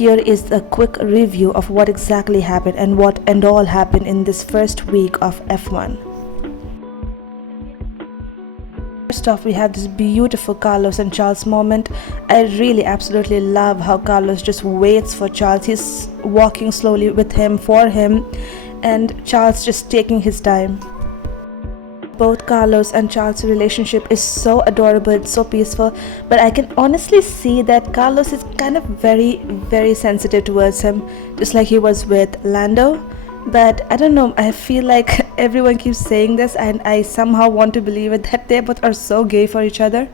here is a quick review of what exactly happened and what and all happened in this first week of F1. First off, we had this beautiful Carlos and Charles moment. I really absolutely love how Carlos just waits for Charles. He's walking slowly with him, for him, and Charles just taking his time. Both Carlos and Charles' relationship is so adorable, it's so peaceful, but I can honestly see that Carlos is kind of very sensitive towards him, just like he was with Lando. But I don't know, I feel like everyone keeps saying this and I somehow want to believe it, that they both are so gay for each other,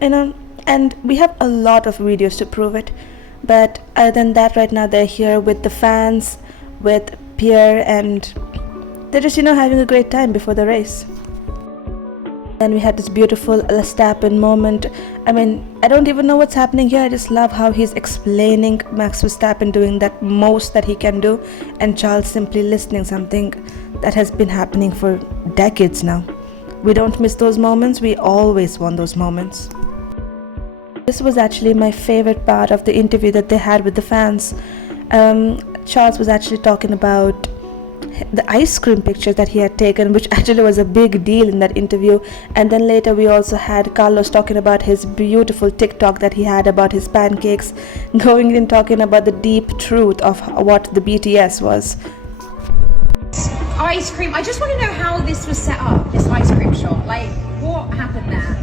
and we have a lot of videos to prove it. But other than that, right now they're here with the fans, with Pierre, and they're just having a great time before the race. Then we had this beautiful Verstappen moment. I mean, I don't even know what's happening here. I just love how he's explaining Max Verstappen doing that most that he can do, and Charles simply listening, something that has been happening for decades now. We don't miss those moments. We always want those moments. This was actually my favorite part of the interview that they had with the fans. Charles was actually talking about the ice cream picture that he had taken, which actually was a big deal in that interview. And then later we also had Carlos talking about his beautiful TikTok that he had about his pancakes, going in talking about the deep truth of what the BTS was. Ice cream, I just want to know how this was set up, this ice cream shop. Like, what happened there?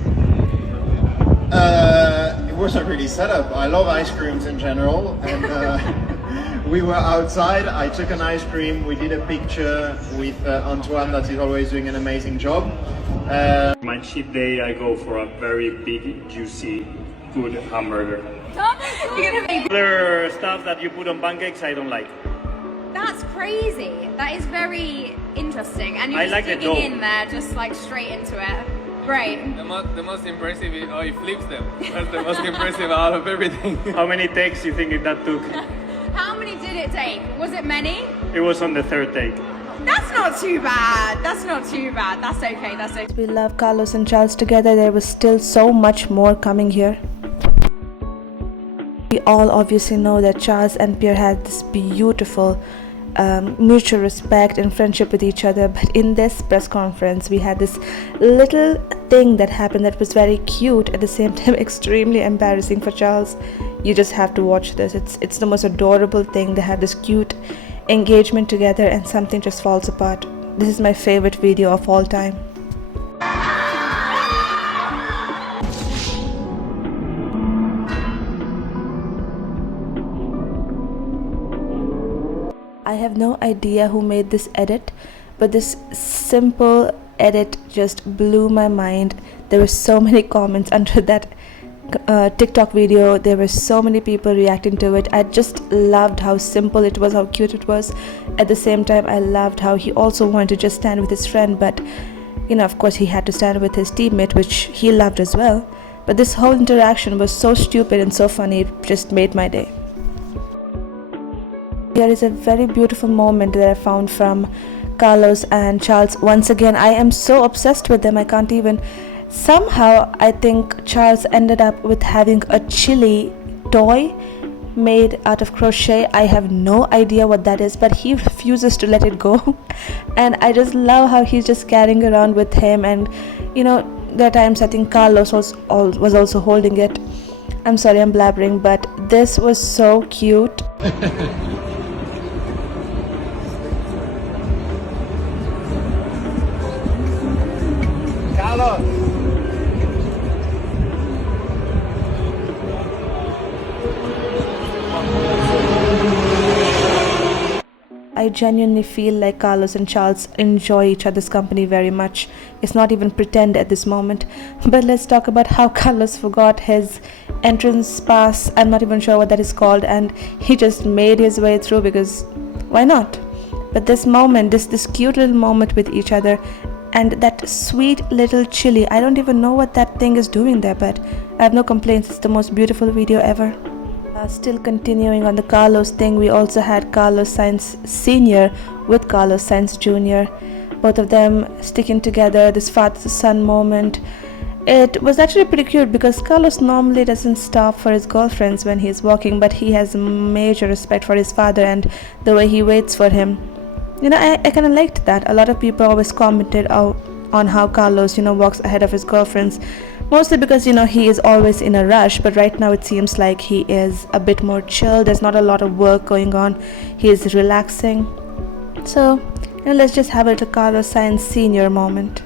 It wasn't really set up. I love ice creams in general, and we were outside. I took an ice cream. We did a picture with Antoine, that is always doing an amazing job. My cheat day, I go for a very big, juicy, good hamburger. Other stuff that you put on pancakes, I don't like. That's crazy. That is very interesting. And you're I just like the digging dough. in there, just like straight into it. Great. The most impressive is how he flips them. That's the most impressive out of everything. How many takes do you think that took? How many did it take? Was it many? It was on the third take. That's not too bad. That's not too bad. That's okay. That's okay. We love Carlos and Charles together. There was still so much more coming here. We all obviously know that Charles and Pierre had this beautiful mutual respect and friendship with each other, but in this press conference we had this little thing that happened that was very cute, at the same time extremely embarrassing for Charles. You just have to watch this. It's the most adorable thing. They have this cute engagement together and something just falls apart. This is my favorite video of all time. I have no idea who made this edit, but this simple edit just blew my mind. There were so many comments under that TikTok video. There were so many people reacting to it. I just loved how simple it was, how cute it was. At the same time, I loved how he also wanted to just stand with his friend, but of course he had to stand with his teammate, which he loved as well. But this whole interaction was so stupid and so funny. It just made my day. Here is a very beautiful moment that I found from Carlos and Charles. Once again, I am so obsessed with them. I can't even. Somehow, I think Charles ended up with having a chili toy made out of crochet. I have no idea what that is, but he refuses to let it go. And I just love how he's just carrying around with him. And there are times I think Carlos was also holding it. I'm sorry, I'm blabbering, but this was so cute. I genuinely feel like Carlos and Charles enjoy each other's company very much. It's not even pretend at this moment. But let's talk about how Carlos forgot his entrance pass. I'm not even sure what that is called, and he just made his way through because why not? But this moment, this cute little moment with each other, and that sweet little chili, I don't even know what that thing is doing there, but I have no complaints. It's the most beautiful video ever. Still continuing on the Carlos thing, we also had Carlos Sainz Sr. with Carlos Sainz Jr. Both of them sticking together, this father-son moment. It was actually pretty cute because Carlos normally doesn't stop for his girlfriends when he's walking, but he has major respect for his father and the way he waits for him. I kind of liked that. A lot of people always commented on how Carlos, walks ahead of his girlfriends, mostly because, he is always in a rush, but right now it seems like he is a bit more chill. There's not a lot of work going on. He is relaxing. So, let's just have a little Carlos Sainz Sr. moment.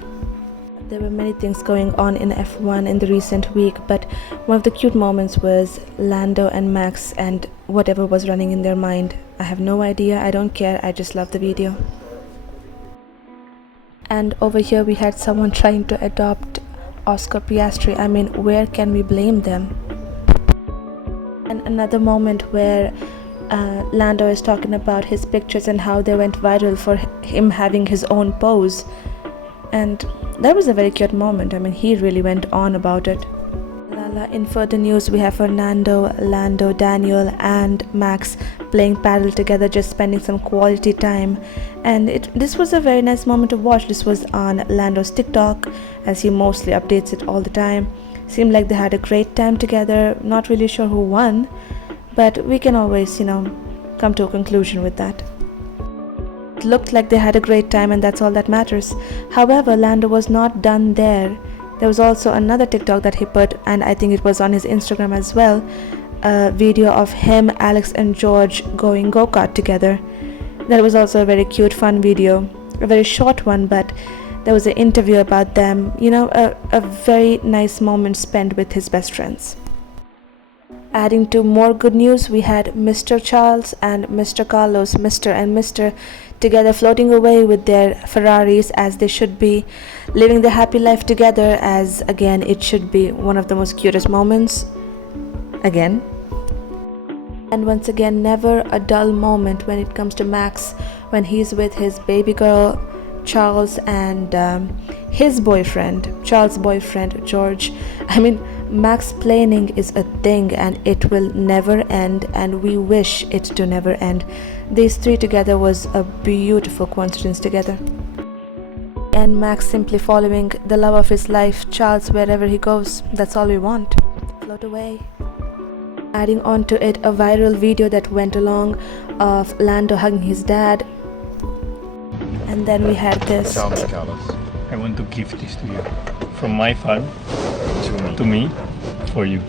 There were many things going on in F1 in the recent week, but one of the cute moments was Lando and Max and whatever was running in their mind. I have no idea, I don't care, I just love the video. And over here we had someone trying to adopt Oscar Piastri. I mean, where can we blame them? And another moment where Lando is talking about his pictures and how they went viral for him having his own pose. And that was a very cute moment. I mean, he really went on about it. In further news, we have Fernando, Lando, Daniel and Max playing paddle together, just spending some quality time. And this was a very nice moment to watch. This was on Lando's TikTok, as he mostly updates it all the time. Seemed like they had a great time together. Not really sure who won, but we can always, come to a conclusion with that. It looked like they had a great time, and that's all that matters. However, Lando was not done there. There was also another TikTok that he put, and I think it was on his Instagram as well, a video of him, Alex and George going go-kart together. That was also a very cute, fun video, a very short one, but there was an interview about them, a very nice moment spent with his best friends. Adding to more good news, we had Mr. Charles and Mr. Carlos, Mr. and Mr. together floating away with their Ferraris, as they should be, living their happy life together, as again it should be one of the most cutest moments again. And once again, never a dull moment when it comes to Max, when he's with his baby girl Charles and his boyfriend, Charles' boyfriend George. I mean, Max planning is a thing and it will never end, and we wish it to never end. These three together was a beautiful coincidence together. And Max simply following the love of his life, Charles, wherever he goes. That's all we want. Float away. Adding on to it, a viral video that went along of Lando hugging his dad. And then we had this. Tell me, Carlos. I want to give this to you. From my fan to me, for you.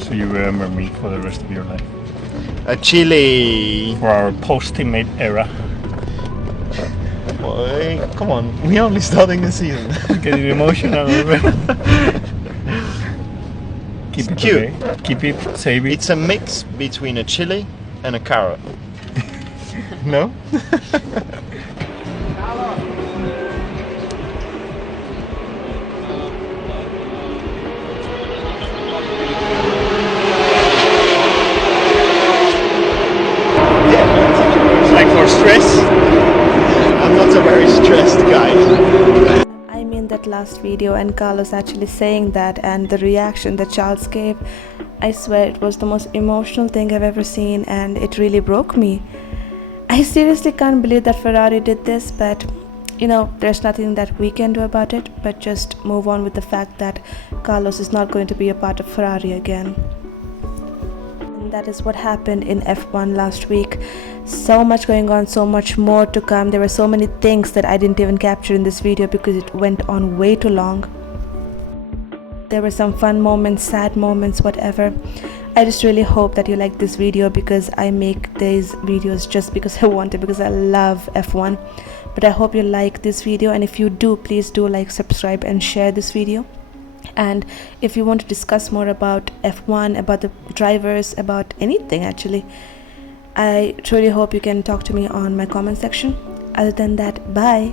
So you remember me for the rest of your life. A chili. For our post-teammate era. Boy, come on, we're only starting the season. Getting emotional. Keep it cute. Okay. Keep it, save it. It's a mix between a chili and a carrot. No? Stress? I'm not a very stressed guy. I mean, that last video and Carlos actually saying that, and the reaction that Charles gave, I swear it was the most emotional thing I've ever seen, and it really broke me. I seriously can't believe that Ferrari did this, but there's nothing that we can do about it, but just move on with the fact that Carlos is not going to be a part of Ferrari again. And that is what happened in F1 last week. So much going on, so much more to come. There were so many things that I didn't even capture in this video because it went on way too long. There were some fun moments, sad moments, whatever. I just really hope that you like this video, because I make these videos just because I want to, because I love F1. But I hope you like this video, and if you do, please do like, subscribe and share this video. And if you want to discuss more about F1, about the drivers, about anything actually, I truly hope you can talk to me on my comment section. Other than that, bye.